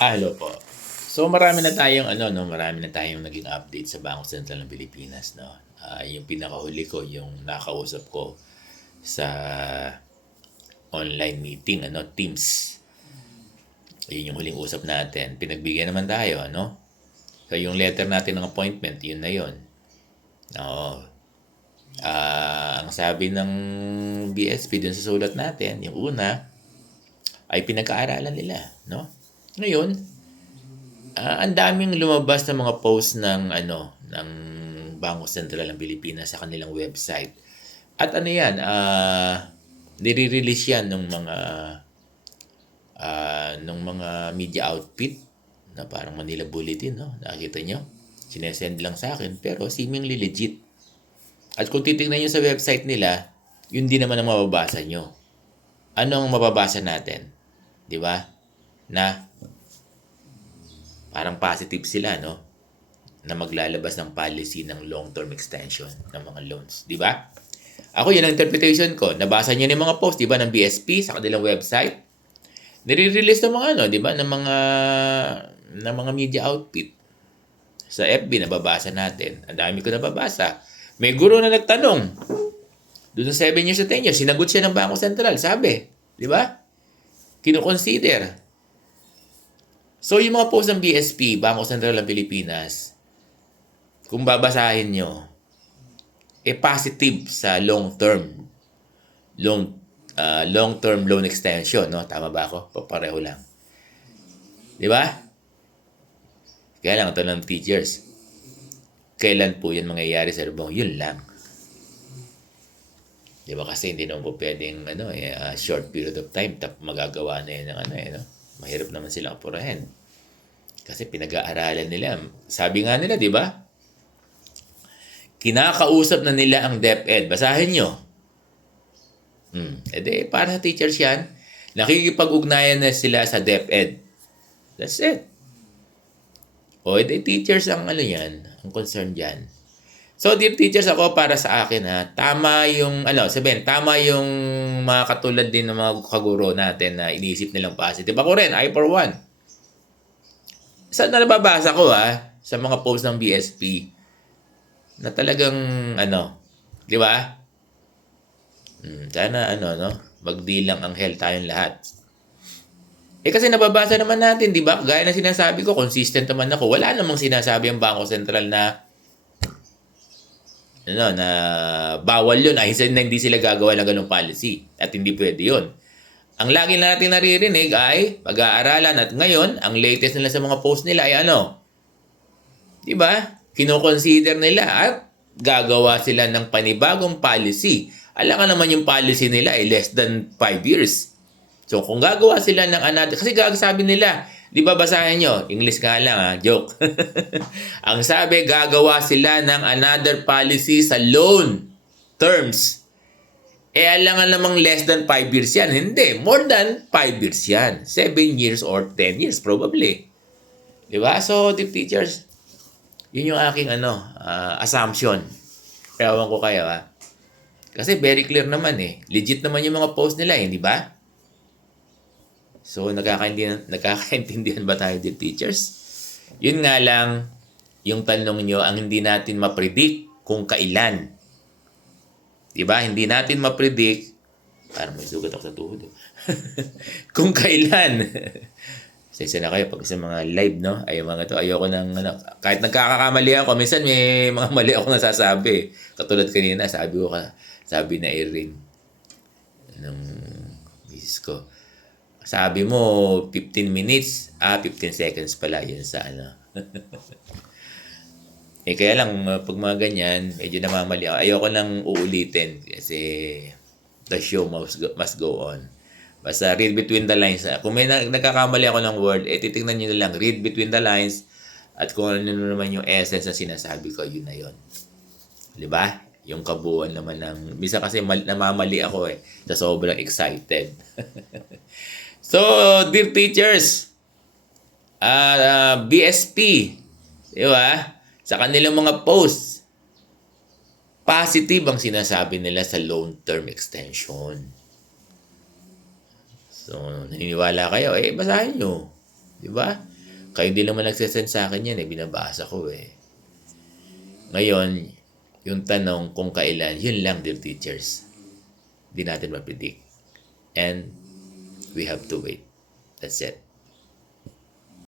Hello po. So marami na tayong marami na tayong naging update sa Bangko Sentral ng Pilipinas, no. Yung pinakahuli ko, yung nakausap ko sa online meeting, Teams. Yun yung huling usap natin. Pinagbigyan naman tayo, ano? So yung letter natin ng appointment, yun na yun. Oo. Ang sabi ng BSP dun sa sulat natin, yung una, ay pinag-aaralan nila, no? Ngayon, ang daming lumabas na mga post ng Bangko Sentral ng Pilipinas sa kanilang website. At ano yan, nire-release yan ng mga media outfit na parang Manila Bulletin, no? Nakita nyo? Sinesend lang sa akin, pero seemingly legit. At kung titignan nyo sa website nila, yun din naman ang mababasa nyo. Ano ang mababasa natin? Di ba? Na parang positive sila, no? Na maglalabas ng policy ng long-term extension ng mga loans. Di ba? Ako, yun ang interpretation ko. Nabasa niyo yung mga post, di ba, ng BSP sa kanilang website. Nire-release ng mga di ba, ng mga media outfit. Sa FB, nababasa natin. Ang dami ko nababasa. May guro na nagtanong. Doon sa 7 years to 10 years, sinagot siya ng Bangko Sentral. Sabi, di ba? Kino-consider. So, yung mga post ng BSP, Bangko Sentral ng Pilipinas, kung babasahin nyo, positive sa long-term loan extension, no? Tama ba ako? Pareho lang. Di ba? Kaya lang ito ng teachers. Kailan po yan mangyayari sa lubong? Yun lang. Di ba kasi hindi naman po pwedeng short period of time magagawa na yan ng no? Mahirap naman silang apurahin. Kasi pinag-aaralan nila. Sabi nga nila, di ba? Kinakausap na nila ang DepEd. Basahin nyo. Para sa teachers yan, nakikipag-ugnayan na sila sa DepEd. That's it. Teachers ang yan, ang concern dyan. So, dear teachers, ako para sa akin tama yung, tama yung mga katulad din ng mga kaguro natin na iniisip nilang positive. Ako rin, I for one. Saan na nababasa ko sa mga post ng BSP na talagang di ba? Sana magdilang anghel tayong lahat. Kasi nababasa naman natin, di ba? Gaya na sinasabi ko, consistent naman ako. Wala namang sinasabi ang Bangko Sentral na na bawal yun. Hindi sila gagawa ng ganung policy. At hindi pwede yun. Ang lagi na natin naririnig ay pag-aaralan at ngayon, ang latest nila sa mga post nila ay di ba? Kino-consider nila at gagawa sila ng panibagong policy. Alam ka naman yung policy nila ay less than 5 years. So kung gagawa sila ng another, kasi sabi nila, di ba basahin nyo? English nga lang joke. Ang sabi, gagawa sila ng another policy sa loan terms. Alam nga namang less than 5 years yan. Hindi, more than 5 years yan. 7 years or 10 years probably. Di ba? So, dear teachers, yun yung aking assumption. Ewan ko kayo Kasi very clear naman Legit naman yung mga post nila di ba? So, nagkakaintindihan ba tayo, dear teachers? Yun nga lang, yung tanong nyo, ang hindi natin ma-predict kung kailan. Diba? Hindi natin ma-predict. Parang may sugat ako sa tuhod. Kung kailan. Sensya na kayo pag sa mga live, no? Ayoko nang, kahit nagkakakamali ako, minsan may mga mali ako nasasabi. Katulad kanina, sabi na Erin, ng misis ko, sabi mo, 15 minutes, 15 seconds pala yun sa kaya lang, pag mga ganyan, medyo namamali ako. Ayoko nang uulitin kasi the show must go on. Basta read between the lines. Kung may nagkakamali ako ng word, titignan nyo na lang, read between the lines at kung ano naman yung essence na sinasabi ko, yun na yun. Diba? Yung kabuuan naman ng... Bisa kasi namamali ako sa sobrang excited. So, dear teachers, BSP, diba? Sa kanilang mga posts, positive ang sinasabi nila sa long-term extension. So, naniniwala kayo, basahin nyo. Diba? Kayo hindi naman nagsasend sa akin yan binabasa ko Ngayon, yung tanong kung kailan, yun lang dear teachers. Hindi natin mapredict. And we have to wait. That's it.